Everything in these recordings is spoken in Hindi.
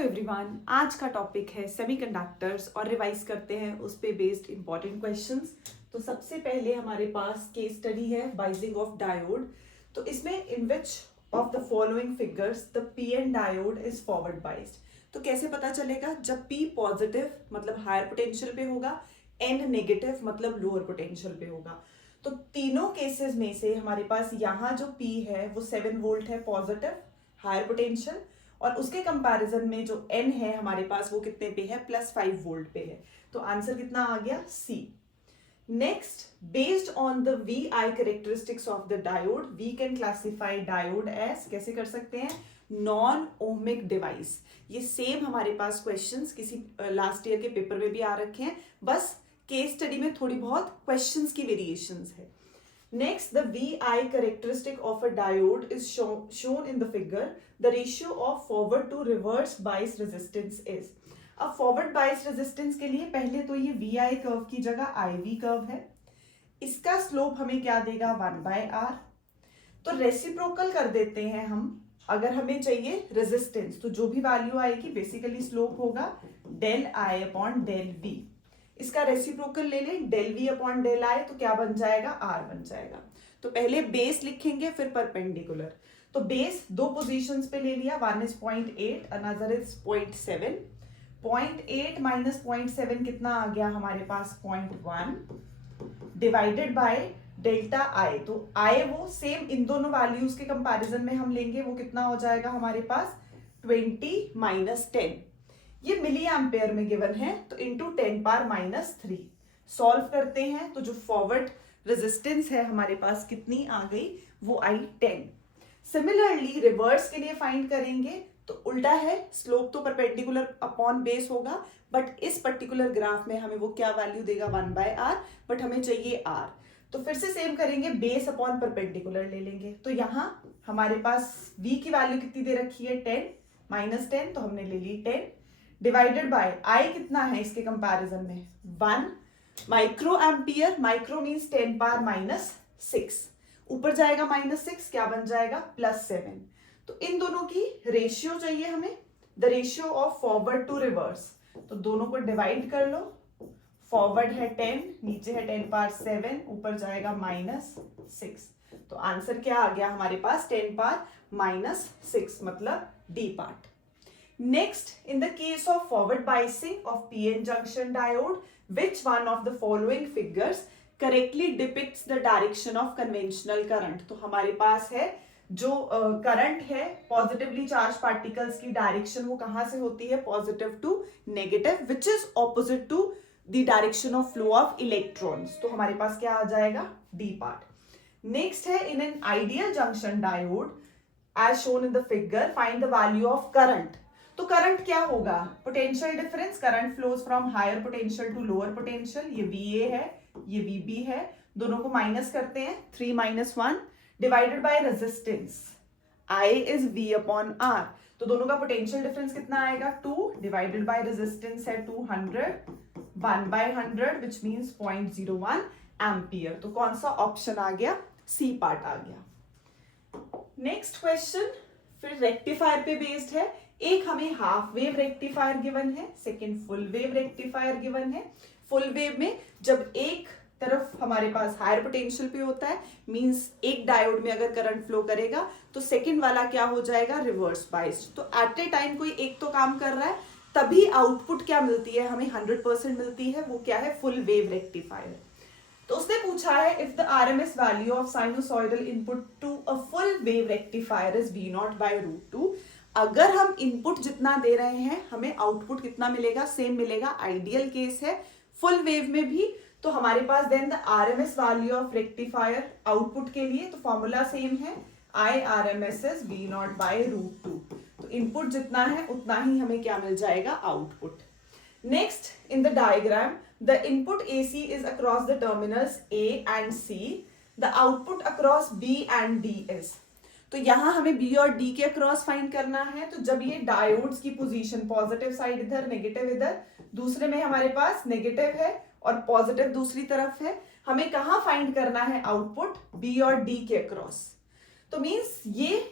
एवरीवन, आज का टॉपिक है सेमीकंडक्टर्स और रिवाइज करते हैं उस पे बेस्ड इंपॉर्टेंट क्वेश्चंस। तो सबसे पहले हमारे पास केस स्टडी है बाइजिंग ऑफ डायोड। तो इसमें in which of the following figures the P N diode is forward biased. तो कैसे पता चलेगा? जब P पॉजिटिव मतलब हायर पोटेंशियल पे होगा, N नेगेटिव मतलब लोअर पोटेंशियल पे होगा। तो तीनों केसेस में से हमारे पास यहाँ जो P है वो 7 वोल्ट है पॉजिटिव हायर पोटेंशियल, और उसके कंपैरिजन में जो N है हमारे पास वो कितने पे है? +5 वोल्ट पे है। तो आंसर कितना आ गया? C। Next, based on the VI characteristics of the diode we can classify diode as, कैसे कर सकते हैं? Non ohmic device. ये सेम हमारे पास क्वेश्चंस किसी लास्ट ईयर के पेपर में भी आ रखे हैं, बस केस स्टडी में थोड़ी बहुत क्वेश्चंस की वेरिएशंस है। Next, the VI characteristic of a diode is shown in the figure. The ratio of forward to reverse bias resistance is. अब forward bias resistance के लिए पहले तो ये VI कर्व की जगह IV कर्व है। इसका स्लोप हमें क्या देगा? 1/R। तो रेसिप्रोकल कर देते हैं हम। अगर हमें चाहिए रेजिस्टेंस तो जो भी वैल्यू आएगी बेसिकली स्लोप होगा ∆I/∆V। इसका रेसिप्रोकल ले लें ∆V/∆I, तो क्या बन जाएगा? R बन जाएगा। तो पहले बेस लिखेंगे फिर परपेंडिकुलर। तो बेस दो पोजीशंस पे ले लिया, one is 0.8, another is 0.7। 0.8 minus 0.7 कितना आ गया हमारे पास? 0.1 डिवाइडेड बाय ∆I। तो I वो सेम इन दोनों वैल्यूज के कंपैरिजन में हम लेंगे, वो कितना हो जाएगा हमारे पास? 20 - 10। ये मिली एम्पेयर में गिवन है, तो इंटू 10⁻³ सॉल्व करते हैं तो जो फॉरवर्ड रेजिस्टेंस है हमारे पास कितनी आ गई? वो आई 10। सिमिलरली रिवर्स के लिए फाइंड करेंगे तो उल्टा है, स्लोप तो परपेंडिकुलर अपॉन बेस होगा, बट इस पर्टिकुलर ग्राफ में हमें वो क्या वैल्यू देगा? 1/R, बट हमें चाहिए R। तो फिर से सेम करेंगे, बेस अपॉन परपेंडिकुलर ले लेंगे। तो यहाँ हमारे पास V की वैल्यू कितनी दे रखी है? 10 - 10, तो हमने ले ली 10 डिवाइडेड बाय I कितना है इसके कंपैरिजन में? 1 माइक्रो एम्पियर। माइक्रो मींस 10⁻⁻6, ऊपर जाएगा -6, क्या बन जाएगा? +7। तो इन दोनों की रेशियो चाहिए हमें, the ratio of forward to reverse. तो दोनों को डिवाइड कर लो। फॉरवर्ड है 10, नीचे है 10⁻7, ऊपर जाएगा -6। तो आंसर क्या आ गया हमारे पास? 10⁻⁻6 मतलब D part. Next, in the case of forward biasing of PN junction diode, which one of the following figures correctly depicts the direction of conventional current? तो हमारे पास है जो करंट है पॉजिटिवली चार्ज पार्टिकल्स की डायरेक्शन वो कहां से होती है? Positive to negative, which is opposite to the direction of flow of electrons. तो हमारे पास क्या आ जाएगा? D part. नेक्स्ट है, in an ideal junction diode as shown in the figure find the value of current. तो करंट क्या होगा? Potential difference, current flows from higher potential to lower potential. ये VA है, ये VB है, दोनों को माइनस करते हैं, 3 - 1 divided by resistance, I is V/R। तो दोनों का पोटेंशियल डिफरेंस कितना आएगा? 2 डिवाइडेड बाय रेजिस्टेंस है 200, 1/100 विच मीन्स 0.01 एम्पियर। तो कौन सा ऑप्शन आ गया? C पार्ट आ गया। नेक्स्ट क्वेश्चन फिर रेक्टिफायर पे बेस्ड है। एक हमें हाफ वेव रेक्टिफायर गिवन है, second full wave rectifier given है। फुल वेव में जब एक तरफ हमारे पास हायर पोटेंशियल पे होता है, मींस एक डायोड में अगर करंट फ्लो करेगा तो सेकेंड वाला क्या हो जाएगा? Reverse biased. तो एट ए टाइम कोई एक तो काम कर रहा है, तभी आउटपुट क्या मिलती है हमें? 100% मिलती है। वो क्या है? Full wave rectifier. तो उसने पूछा है if the RMS value of sinusoidal input to a full wave rectifier is V0/√2। अगर हम इनपुट जितना दे रहे हैं हमें आउटपुट कितना मिलेगा? सेम मिलेगा। आइडियल केस है फुल वेव में भी। तो हमारे पास then the RMS value of rectifier output के लिए तो फॉर्मूला सेम है, IRMS इज V0/√2। तो इनपुट जितना है उतना ही हमें क्या मिल जाएगा? Output. Next, in the diagram the input AC is across the terminals A and C, the output across B and D is। तो यहां हमें B और D के अक्रॉस फाइंड करना है। तो जब ये डायोड्स की पोजीशन पॉजिटिव साइड इधर, नेगेटिव इधर, दूसरे में हमारे पास नेगेटिव है और पॉजिटिव दूसरी तरफ है, हमें कहां फाइंड करना है? आउटपुट B और D के अक्रॉस। तो मींस ये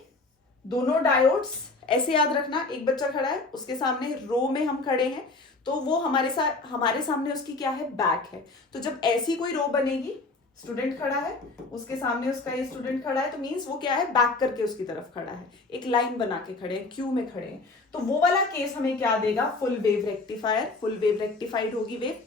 दोनों डायोड्स ऐसे याद रखना, एक बच्चा खड़ा है, उसके सामने रो में हम खड़े हैं, तो वो हमारे सामने उसकी क्या है, बैक है। तो जब ऐसी कोई रो बनेगी, स्टूडेंट खड़ा है, उसके सामने उसका ये स्टूडेंट खड़ा है, तो मींस वो क्या है, बैक करके उसकी तरफ खड़ा है, एक लाइन बना के खड़े हैं, क्यू में खड़े हैं। तो वो वाला केस हमें क्या देगा, full wave rectifier, full wave rectified होगी वेव।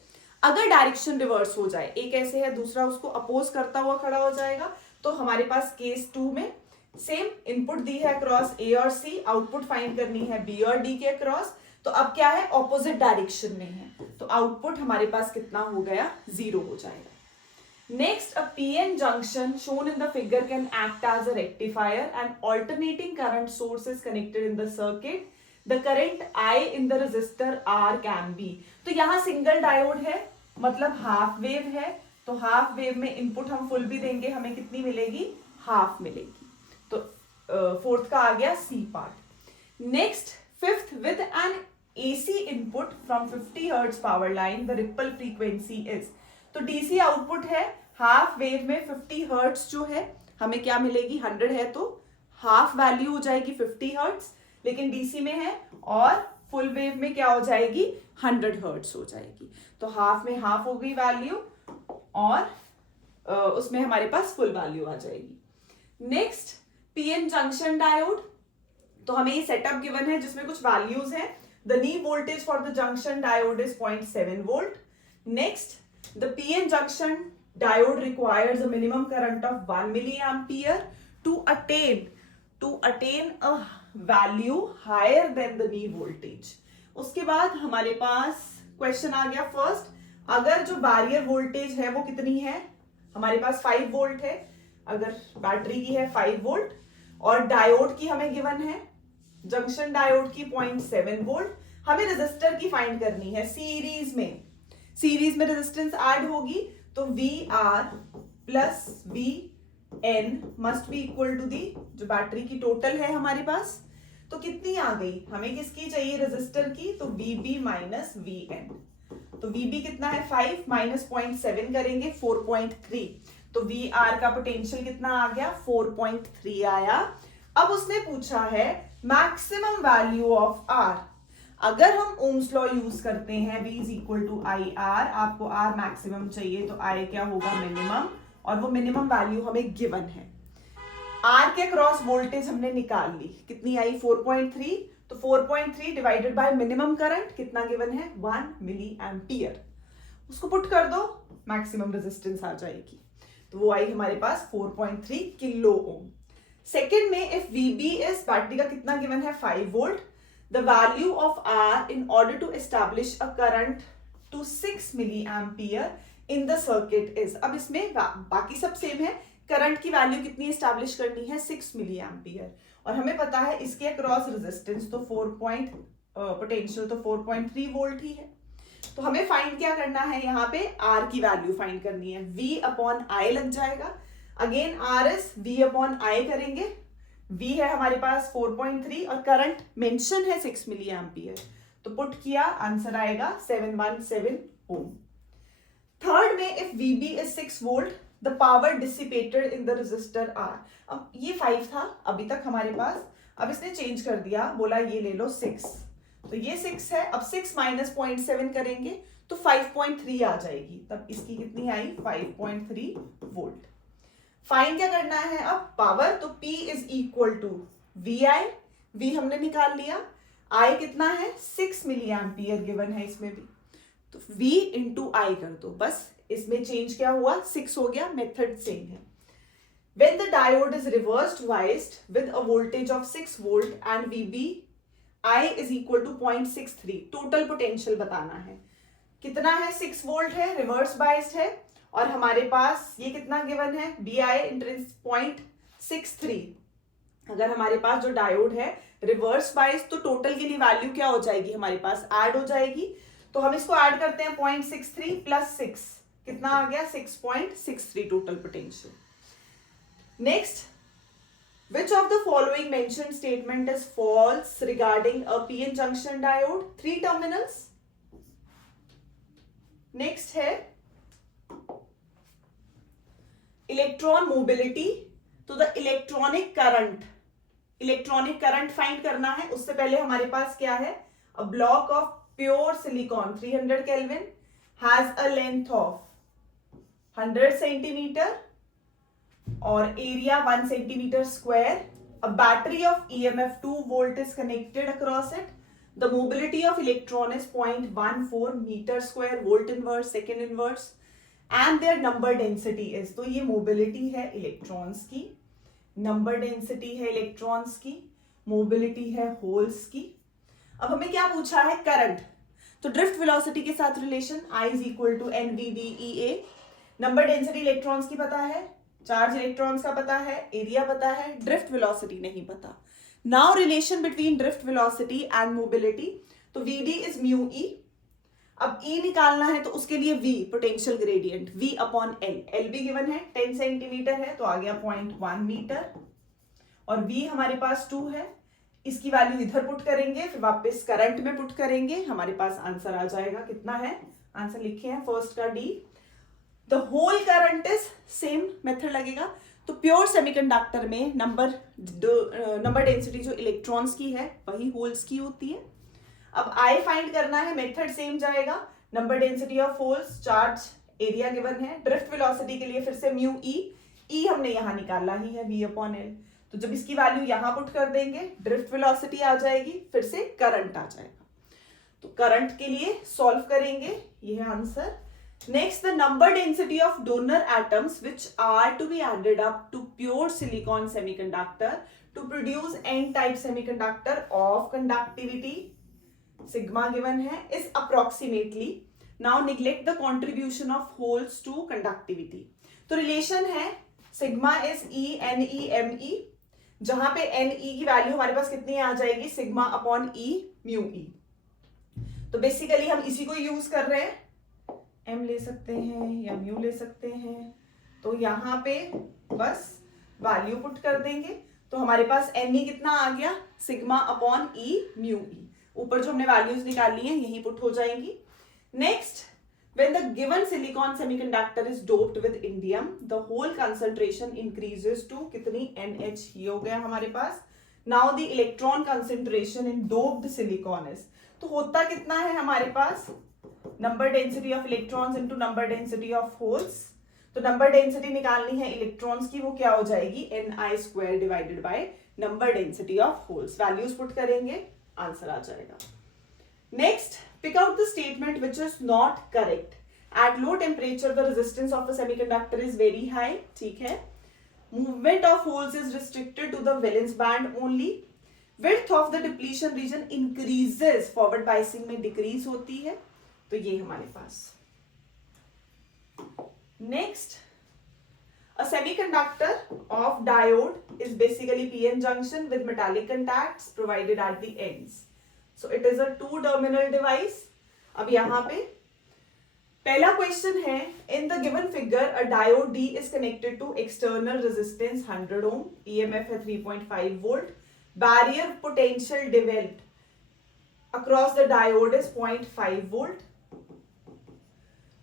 अगर डायरेक्शन रिवर्स हो जाए, एक ऐसे है, दूसरा उसको अपोज करता हुआ खड़ा हो जाएगा, तो हमारे पास केस 2 में सेम इनपुट दी है अक्रॉस ए और सी, आउटपुट फाइंड करनी है बी और डी के अक्रॉस। तो अब क्या है, ऑपोजिट डायरेक्शन में है, तो आउटपुट हमारे पास कितना हो गया, 0 हो जाएगा। Next, a PN junction shown in the figure can act as a rectifier and alternating current source is connected in the circuit. The current I in the resistor R can be. तो यहाँ सिंगल डायोड है, मतलब हाफ वेव है, तो हाफ वेव में इनपुट हम फुल भी देंगे, हमें कितनी मिलेगी, हाफ मिलेगी। तो फोर्थ का आ गया C part. Next, fifth, with an AC input from 50 Hz power line, the ripple frequency is. तो DC आउटपुट है, हाफ वेव में 50 हर्ट्ज जो है, हमें क्या मिलेगी, 100 है तो हाफ वैल्यू हो जाएगी 50 हर्ट्ज, लेकिन डीसी में है, और फुल वेव में क्या हो जाएगी, 100 हर्ट्ज हो जाएगी। तो हाफ में हाफ हो गई वैल्यू, और उसमें हमारे पास फुल वैल्यू आ जाएगी। Next, PN junction diode. तो हमें ये सेटअप गिवन है जिसमें कुछ वैल्यूज हैं। The knee voltage for the junction diode is 0.7 volt. Next, the PN junction diode requires a minimum current of 1 milliampere to attain a value higher than the knee voltage. उसके बाद हमारे पास क्वेश्चन आ गया फर्स्ट, अगर जो बैरियर वोल्टेज है वो कितनी है, हमारे पास 5 वोल्ट है, अगर बैटरी की है 5 वोल्ट, और डायोड की हमें गिवन है, जंक्शन डायोड की 0.7 वोल्ट, हमें रेजिस्टर की फाइंड करनी है। सीरीज में रेजिस्टेंस ऐड होगी, तो VR plus VN must be equal to the जो बैटरी की टोटल है हमारे पास। तो कितनी आ गई, हमें किसकी चाहिए, रेजिस्टर की, तो VB माइनस VN। तो VB कितना है, 5 माइनस 0.7 करेंगे 4.3, तो VR का पोटेंशियल कितना आ गया, 4.3 आया। अब उसने पूछा है मैक्सिमम वैल्यू ऑफ R। अगर हम ओम्स लॉ यूज करते हैं, V is equal to I R, आपको R मैक्सिमम चाहिए तो I क्या होगा, मिनिमम, और वो मिनिमम वैल्यू हमें गिवन है। R के क्रॉस वोल्टेज हमने निकाल ली, कितनी आई, 4.3, तो 4.3 डिवाइडेड बाय मिनिमम करंट कितना गिवन है, 1 मिली एम्पियर, उसको पुट कर दो, मैक्सिमम रेजिस्टेंस आ जाएगी, तो वो आई हमारे पास 4.3 किलो ओम। सेकेंड में इफ VB इज, बैटरी का कितना गिवन है, 5 volt, the value of R in order to establish a current to 6 milliampere in the circuit is। अब इसमें बाकी सब सेम है, करंट की वैल्यू कितनी एस्टैब्लिश करनी है, 6 मिलीएम्पियर, और हमें पता है इसके अक्रॉस रेजिस्टेंस तो पोटेंशियल तो 4.3 वोल्ट ही है। तो हमें फाइंड क्या करना है, यहाँ पे R की वैल्यू फाइंड करनी है, V अपॉन I लग जाएगा, again R is V upon I करेंगे, V है हमारे पास 4.3 और करंट मेंशन है 6 मिली एम्पियर, तो पुट किया, आंसर आएगा 717 ओम। थर्ड में if VB is 6 volt, the power dissipated in the resistor R। अब ये 5 था अभी तक हमारे पास, अब इसने चेंज कर दिया, बोला ये ले लो 6, तो ये 6 है, अब 6 माइनस 0.7 करेंगे तो 5.3 आ जाएगी, तब इसकी कितनी आई, 5.3 वोल्ट। फाइंड क्या करना है अब, पावर, तो P is equal to VI, V हमने निकाल लिया, I कितना है, 6 मिली एम्पियर गिवन है इसमें भी, तो V इंटू I कर दो, बस इसमें चेंज क्या हुआ, 6 हो गया, मेथड सेम है। When the diode is reversed biased with a voltage of 6 volt and VB I is equal to 0.63, total potential बताना है, कितना है, 6 वोल्ट है, रिवर्स बाइस्ड है, और हमारे पास ये कितना गिवन है, BI इंट्रेंस 0.63। अगर हमारे पास जो डायोड है रिवर्स बाइस, तो टोटल के लिए वैल्यू क्या हो जाएगी, हमारे पास ऐड हो जाएगी, तो हम इसको ऐड करते हैं, 0.63 प्लस 6 कितना आ गया, 6.63 total potential. Next, which of the following mentioned statement is false regarding a PN junction diode, 3 terminals। Next है इलेक्ट्रॉन मोबिलिटी, तो the electronic current electronic current find करना है उससे पहले हमारे पास क्या है, a block of pure silicon 300 kelvin has a length of 100 centimetre और area 1 centimetre square. A battery of EMF 2 volt is connected across it. The mobility of electron is 0.14 meter square volt inverse second inverse and their number density is. तो ये mobility है electrons की, number density है electrons की, mobility है holes की. अब हमें क्या पूछा है, current. तो drift velocity के साथ relation I is equal to NVDEA. number density electrons की पता है, चार्ज इलेक्ट्रॉन्स का पता है, एरिया पता है, ड्रिफ्ट वेलोसिटी नहीं पता. Now relation between drift velocity and mobility. तो Vd इज म्यू ई. अब E निकालना है तो उसके लिए V potential gradient V upon L. L भी गिवन है 10 सेंटीमीटर है तो आ गया 0.1 मीटर और V हमारे पास 2 है. इसकी वैल्यू इधर पुट करेंगे फिर वापस करंट में पुट करेंगे, हमारे पास आंसर आ जाएगा. कितना है आंसर लिखे हैं फर्स्ट का D. The whole current is same method लगेगा. तो प्योर सेमीकंडक्टर में नंबर डेंसिटी जो इलेक्ट्रॉन्स की है वही होल्स की होती है. अब I फाइंड करना है, मेथड सेम जाएगा. Number density of holes, charge, area given है. ड्रिफ्ट वेलोसिटी के लिए फिर से म्यू ई हमने यहाँ निकाला ही है V अपॉन L. तो जब इसकी वैल्यू यहाँ पुट कर देंगे ड्रिफ्ट वेलोसिटी आ जाएगी, फिर से करंट आ जाएगा. तो करंट के लिए सॉल्व करेंगे, ये है answer. Next, the number density of donor atoms which are to be added up to pure silicon semiconductor to produce N-type semiconductor of conductivity sigma given है is approximately. Now neglect the contribution of holes to conductivity. तो relation है sigma is E Ne Me, जहां पे Ne की वैल्यू हमारे पास कितनी आ जाएगी, sigma upon E mu E. तो बेसिकली हम इसी को यूज कर रहे हैं, M ले सकते हैं या म्यू ले सकते हैं. तो यहाँ पे बस वैल्यू पुट कर देंगे तो हमारे पास Ne कितना आ गया, sigma upon E mu E. ऊपर जो हमने वैल्यूज निकाली हैं यही पुट हो जाएंगी. Next, when the given silicon semiconductor is doped with indium, the whole concentration increases to कितनी NH, ये हो गया हमारे पास. Now the electron concentration in doped silicon is, तो होता कितना है हमारे पास, number density of electrons into number density of holes. तो नंबर डेंसिटी निकालनी है इलेक्ट्रॉन्स की, वो क्या हो जाएगी, Ni square divided by number density of holes. Values put करेंगे, आंसर आ जाएगा. Next, pick out the statement which is not correct. At low temperature the resistance of a semiconductor is very high. ठीक है. Movement of holes is restricted to the valence band only. Width of the depletion region increases, forward biasing में डिक्रीज होती है. तो ये हमारे पास. नेक्स्ट, a semiconductor of diode is basically p-n junction with metallic contacts provided at the ends. So it is a two terminal device. अब यहाँ पे पहला क्वेश्चन है, in the given figure a diode D is connected to external resistance 100 ohm, EMF है 3.5 volt, barrier potential developed across the diode is 0.5 volt.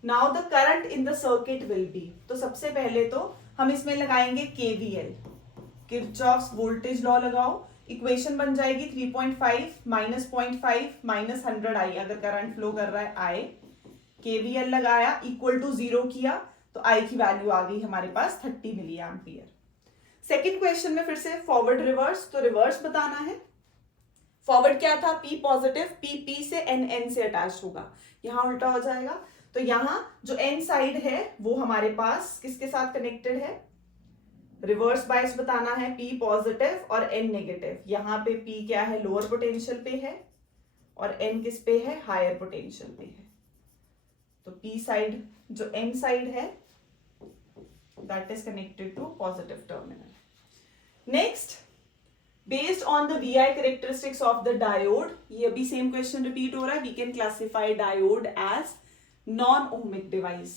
Now the current in the circuit will be, तो सबसे पहले तो हम इसमें लगाएंगे KVL, किरचॉफ्स वोल्टेज लॉ लगाओ. इक्वेशन बन जाएगी 3.5 माइनस 0.5 माइनस 100I. अगर करंट फ्लो कर रहा है I, KVL लगाया, इक्वल टू 0 किया तो I की वैल्यू आ गई हमारे पास 30 मिली एम्पियर. सेकेंड क्वेश्चन में फिर से फॉरवर्ड रिवर्स, तो रिवर्स बताना है. फॉरवर्ड क्या था, P पॉजिटिव, P से N से अटैच होगा, यहाँ उल्टा हो जाएगा. तो यहाँ जो N साइड है वो हमारे पास किसके साथ कनेक्टेड है, रिवर्स बायस बताना है. P पॉजिटिव और N नेगेटिव. यहाँ पे P क्या है, लोअर पोटेंशियल पे है और N किस पे है, हायर पोटेंशियल पे है. तो P साइड जो N साइड है that is connected to positive terminal. Next, based on the VI characteristics of the diode, ये अभी सेम क्वेश्चन रिपीट हो रहा है. we can classify diode as non-ohmic device.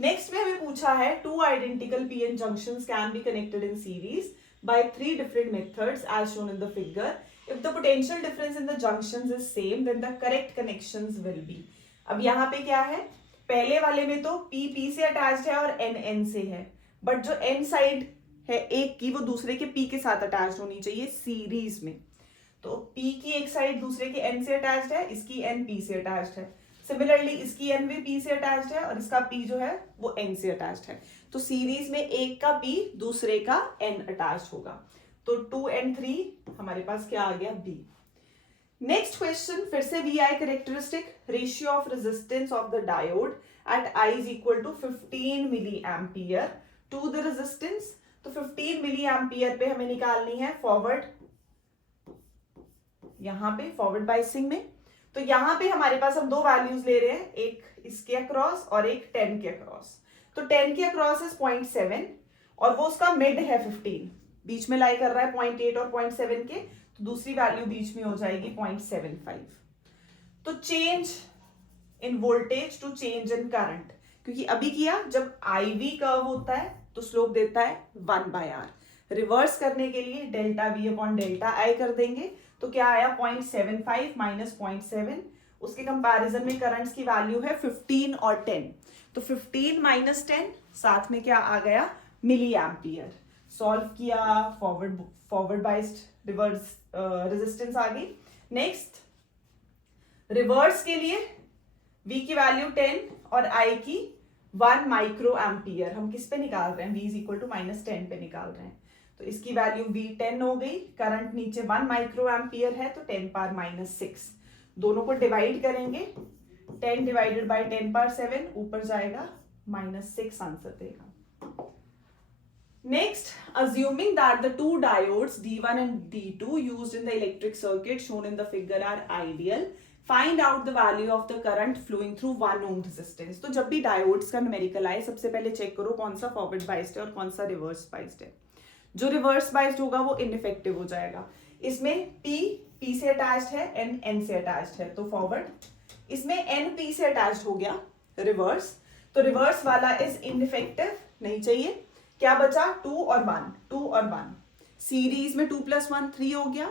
Next में हमें पूछा है, two identical p-n junctions can be connected in series by 3 different methods as shown in the figure. If the potential difference in the junctions is same, then the correct connections will be. अब यहाँ पे क्या है, पहले वाले में तो P से अटैच्ड है और N से है, बट जो N साइड है एक की, वो दूसरे के P के साथ अटैच होनी चाहिए सीरीज में। तो P की एक साइड दूसरे के N से अटैच्ड है, इसकी N P से अटैच्ड है। सिमिलरली इसकी N भी P से अटैच्ड है और इसका P जो है वो N से अटैच्ड है। तो सीरीज में एक का P दूसरे का N अटैच्ड होगा। तो 2 and 3 हमारे पास क्या आ गया, B। नेक्स्ट क्वेश्चन फिर से VI characteristic, ratio of resistance of the diode at I is equal to 15 milli ampere to the resistance. तो 15 मिली एम्पियर पे हमें निकालनी है फॉरवर्ड, यहां पे फॉरवर्ड बाइसिंग में। तो यहां पे हमारे पास हम दो वैल्यूज ले रहे हैं, एक इसके अक्रॉस और एक 10 के अक्रॉस। तो 10 के अक्रॉस इज 0.7 और वो उसका मिड है 15, बीच में लाई कर रहा है 0.8 और 0.7 के, तो दूसरी वैल्यू बीच में हो जाएगी 0.75। तो change in voltage to change in current, क्योंकि अभी किया जब IV कर्व होता है तो स्लोप देता है 1/R। रिवर्स करने के लिए delta V upon delta I कर देंगे। तो क्या आया 0.75 माइनस 0.7, उसके कंपैरिजन में करंट्स की वैल्यू है 15 और 10। तो 15 माइनस 10 साथ में क्या आ गया, मिली एम्पियर। सॉल्व किया, फॉरवर्ड बाइस्ड रिवर्स रेजिस्टेंस आ गई। नेक्स्ट रिवर्स के लिए V की वैल्यू 10 और I की 1 माइक्रो एम्पियर हम किस पे निकाल रहे हैं, V इज इक्वल टू -10 पे निकाल रहे हैं। तो इसकी वैल्यू V 10 हो गई, करंट नीचे 1 माइक्रो एम्पियर है तो 10 पावर -6, दोनों को डिवाइड करेंगे, 10 डिवाइडेड बाय 10 पावर 7 ऊपर जाएगा -6 आंसर देगा। Next, assuming that the two diodes D1 and D2 used in the electric circuit shown in the figure are ideal, find out the value of the current flowing through 1 ohm resistance। तो जब भी डायोड्स का न्यूमेरिकल आए सबसे पहले चेक करो कौन सा फॉरवर्ड बाइस्ड है और कौन सा रिवर्स बाइस्ड है। जो रिवर्स बाइस्ड होगा वो इनइफेक्टिव हो जाएगा। इसमें P से अटैच्ड है, N से अटैच्ड है, तो फॉरवर्ड। इसमें N P से अटैच्ड हो गया, रिवर्स, तो रिवर्स वाला इज इनइफेक्टिव, नहीं चाहिए। क्या बचा, 2 और 1, सीरीज में 2 + 1 3 हो गया।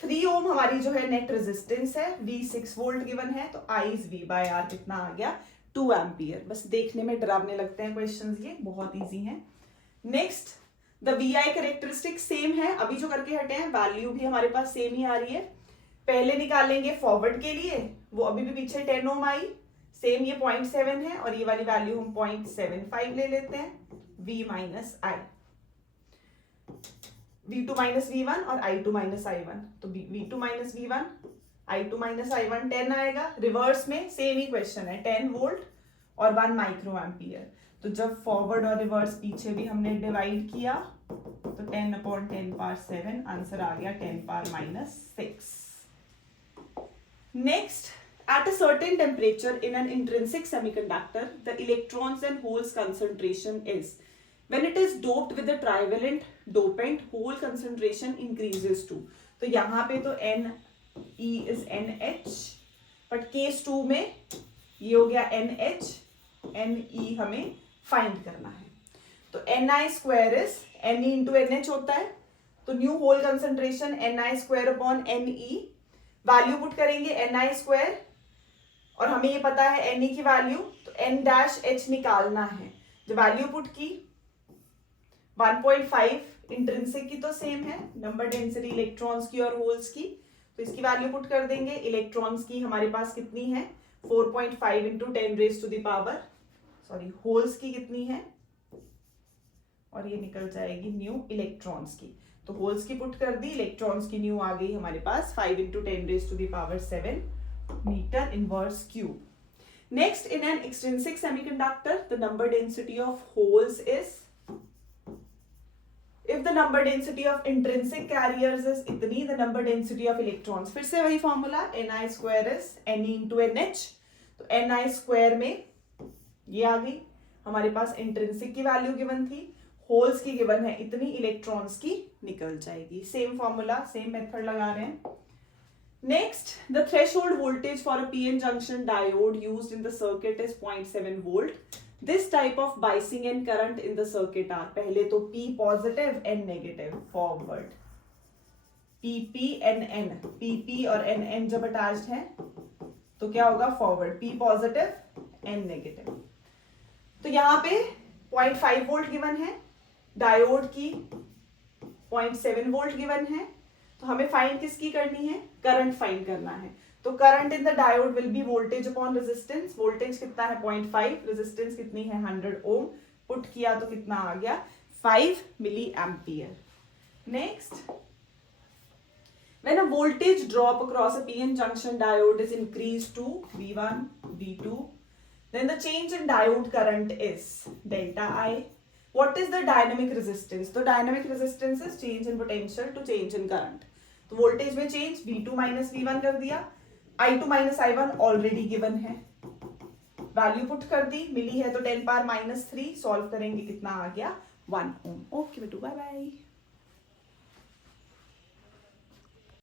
3 ओम हमारी जो है नेट रेजिस्टेंस है, V 6 वोल्ट गिवन है, तो I इज V/R कितना आ गया, 2 एम्पियर। बस देखने में डरावने लगते हैं क्वेश्चंस, ये बहुत इजी हैं। Next the VI characteristic same है, अभी जो करके हटे हैं वैल्यू भी हमारे पास सेम ही आ रही है। पहले निकालेंगे फॉरवर्ड के लिए, वो अभी भी पीछे 10 ओम आई, सेम ये 0.7 है और ये वाली वैल्यू हम 0.75 ले लेते हैं, V minus I, V2 minus V1 और I2 माइनस I1, तो V2 minus V1, I2 minus I1 10 आएगा। रिवर्स में सेम ही क्वेश्चन है, 10 वोल्ट और 1 माइक्रो एम्पियर। तो जब फॉरवर्ड और रिवर्स पीछे भी हमने डिवाइड किया तो 10 अपॉन 10 पावर 7 आंसर आ गया 10 power -6। Next, at a certain temperature in an intrinsic semiconductor, the electrons and holes concentration is, when it is doped with a trivalent dopant, hole concentration increases to। तो यहाँ पे तो Ne is NH, but case 2 में ये हो गया NH, Ne हमें फाइंड करना है। तो Ni square is Ne into NH होता है, तो new hole concentration Ni square upon Ne, value put करेंगे Ni स्क्वायर और हमें ये पता है Ne की वैल्यू, तो N-H निकालना है। जो वैल्यू पुट की 1.5 इंट्रिंसिक की तो सेम है, नंबर डेंसिटी इलेक्ट्रॉन्स की और होल्स की, तो इसकी वैल्यू पुट कर देंगे। इलेक्ट्रॉन्स की हमारे पास कितनी है, 4.5 into 10 raise to the power, sorry holes की कितनी है, और ये निकल जाएगी न्यू इलेक्ट्रॉन्स की, तो होल्स की पुट कर दी, इलेक्ट्रॉन्स की न्यू आ गई हमारे पास 5 into 10 raise to the power 7 metre inverse cube. Next, in an extrinsic semiconductor, the number density of holes is, if the number density of intrinsic carriers is इतनी, the number density of electrons, फिर से वही formula, Ni square is Ne into NH, तो Ni square में ये आ गई हमारे पास, इंट्रिंसिक की वैल्यू गिवन थी, होल्स की गिवन है इतनी, इलेक्ट्रॉन्स की निकल जाएगी। सेम फॉर्मूला, सेम मेथड लगा रहे हैं। Next, the threshold voltage for a PN junction diode used in the circuit is 0.7 volt. This type of biasing and current in the circuit are, पहले तो P positive N negative, forward, PP NN, PP और NN जब attached है तो क्या होगा, forward, P positive N negative। तो यहाँ पे 0.5 वोल्ट गिवन है, डायोड की 0.7 वोल्ट गिवन है, तो हमें फाइंड किसकी करनी है, करंट फाइंड करना है। तो current in the diode will be voltage upon resistance, voltage कितना है 0.5, रेजिस्टेंस कितनी है 100 ओम, पुट किया तो कितना आ गया 5 milli ampere. Next, when a voltage drop across a PN junction diode is increased to V1, V2, then the change in diode current is delta I. What is the dynamic resistance? तो dynamic resistance is change in potential to change in current. तो voltage में change V2 minus V1 कर दिया, I2 minus I1 already given है, वैल्यू पुट कर दी, मिली है तो 10 पावर -3, सॉल्व करेंगे कितना आ गया 1 ओम। ओके बेटू, बाय बाय।